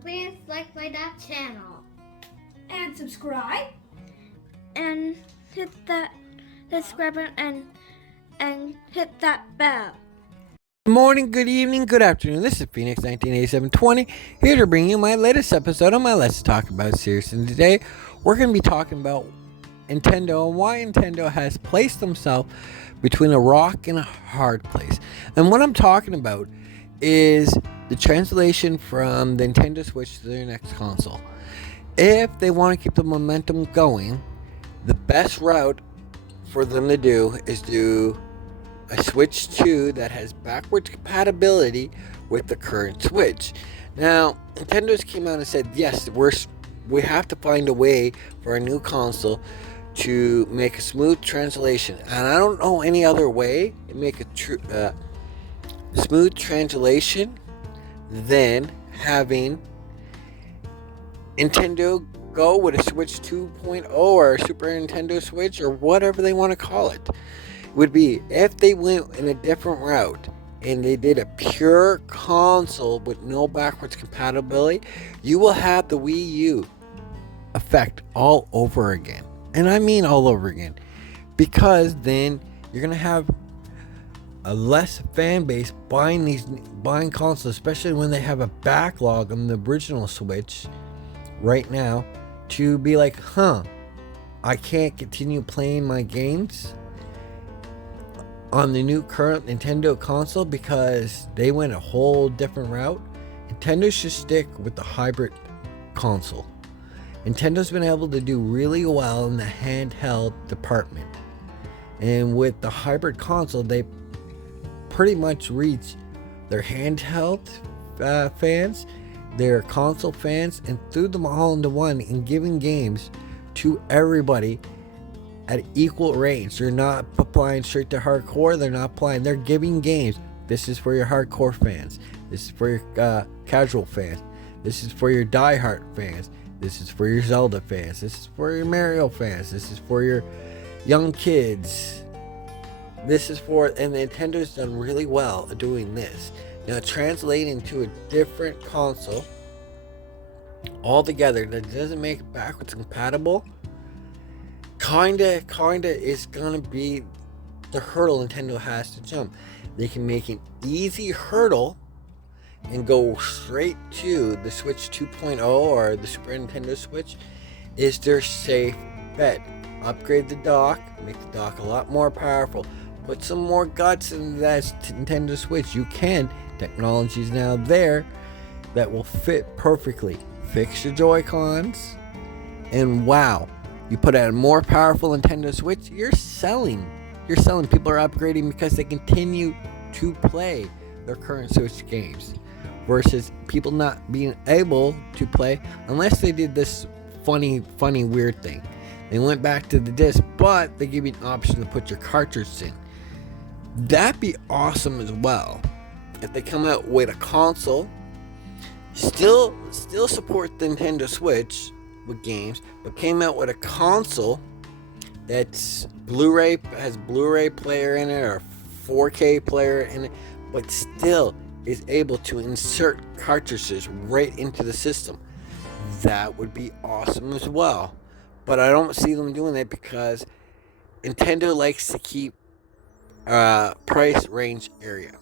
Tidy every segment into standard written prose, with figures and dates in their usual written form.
please like my channel. And subscribe. And hit that subscribe button and hit that bell. Good morning, good evening, good afternoon. This is Phoenix 198720 here to bring you my latest episode on my Let's Talk About series. And today we're going to be talking about Nintendo and why Nintendo has placed themselves between a rock and a hard place. And what I'm talking about is the translation from the Nintendo Switch to their next console. If they want to keep the momentum going, the best route for them to do is do a Switch 2 that has backwards compatibility with the current Switch. Now, Nintendo's came out and said, yes, we have to find a way for a new console to make a smooth translation. And I don't know any other way to make a smooth translation than having Nintendo go with a Switch 2.0 or a Super Nintendo Switch or whatever they want to call it. Would be if they went in a different route and they did a pure console with no backwards compatibility, you will have the Wii U effect all over again. And I mean all over again, because then you're gonna have a less fan base buying consoles, especially when they have a backlog on the original Switch right now, to be like, I can't continue playing my games on the new current Nintendo console because they went a whole different route. Nintendo should stick with the hybrid console. Nintendo's been able to do really well in the handheld department, and with the hybrid console they pretty much reach their handheld fans, their console fans, and threw them all into one and giving games to everybody at equal range. They're not applying straight to hardcore. They're giving games. This is for your hardcore fans. This is for your casual fans. This is for your diehard fans. This is for your Zelda fans. This is for your Mario fans. This is for your young kids. And Nintendo's done really well at doing this. Now, translating to a different console altogether that doesn't make it backwards compatible, kinda is gonna be the hurdle Nintendo has to jump. They can make an easy hurdle and go straight to the Switch 2.0 or the Super Nintendo Switch is their safe bet. Upgrade the dock, make the dock a lot more powerful, put some more guts in that Nintendo Switch. You can. Technology's now there that will fit perfectly. Fix your Joy-Cons, and wow, you put out a more powerful Nintendo Switch, you're selling. People are upgrading because they continue to play their current Switch games, versus people not being able to play unless they did this funny weird thing. They went back to the disc, but they give you an option to put your cartridge in. That'd be awesome as well. If they come out with a console, still support the Nintendo Switch with games, but came out with a console that's has Blu-ray player in it or 4K player in it, but still is able to insert cartridges right into the system. That would be awesome as well. But I don't see them doing that because Nintendo likes to keep price range area.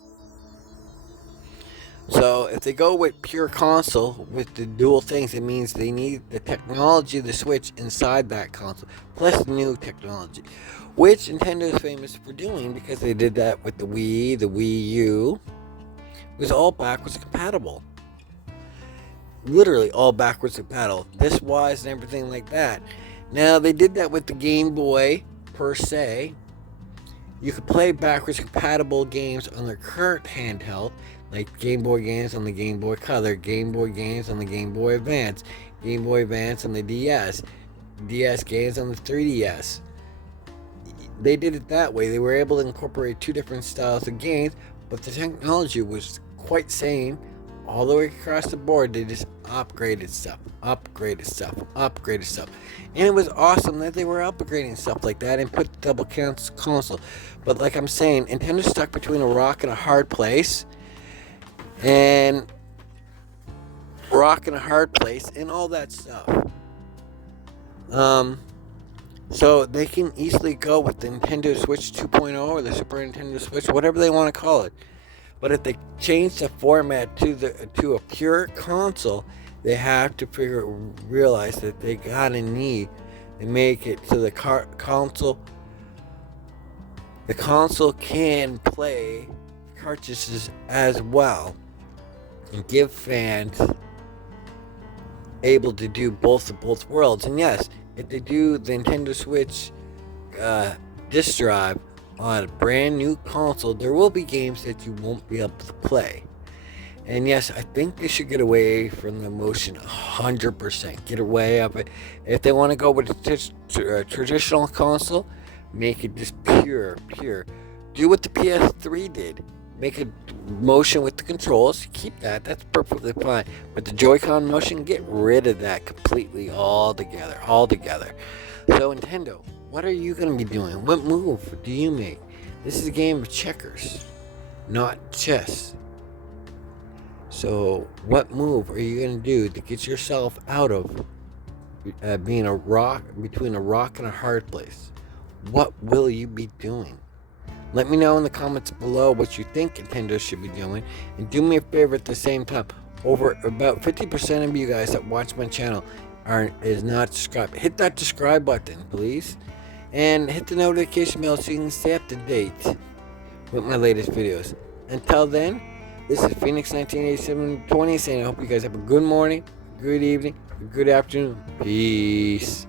So if they go with pure console with the dual things, it means they need the technology of the Switch inside that console, plus the new technology, which Nintendo is famous for doing because they did that with the Wii, the Wii U. It was all backwards compatible. Literally all backwards compatible. This wise and everything like that. Now they did that with the Game Boy per se. You could play backwards compatible games on their current handheld, like Game Boy games on the Game Boy Color, Game Boy games on the Game Boy Advance, Game Boy Advance on the DS, DS games on the 3DS. They did it that way. They were able to incorporate two different styles of games, but the technology was quite same all the way across the board. They just upgraded stuff. And it was awesome that they were upgrading stuff like that and put double console. But like I'm saying, Nintendo's stuck between a rock and a hard place. And rock and a hard place, and all that stuff. So they can easily go with the Nintendo Switch 2.0 or the Super Nintendo Switch, whatever they want to call it. But if they change the format to a pure console, they have to realize that they gotta need and make it so the console. The console can play cartridges as well, and give fans able to do both of both worlds. And yes, if they do the Nintendo Switch disc drive on a brand new console, there will be games that you won't be able to play. And yes, I think they should get away from the motion 100%. Get away of it. If they want to go with a traditional console, make it just pure. Do what the PS3 did. Make a motion with the controls. Keep that. That's perfectly fine. But the Joy-Con motion, get rid of that completely altogether. So Nintendo, what are you going to be doing? What move do you make? This is a game of checkers, not chess. So what move are you going to do to get yourself out of being between a rock and a hard place? What will you be doing? Let me know in the comments below what you think Nintendo should be doing. And do me a favor at the same time. Over about 50% of you guys that watch my channel is not subscribed. Hit that subscribe button, please. And hit the notification bell so you can stay up to date with my latest videos. Until then, this is Phoenix 1987-20 saying I hope you guys have a good morning, good evening, good afternoon. Peace.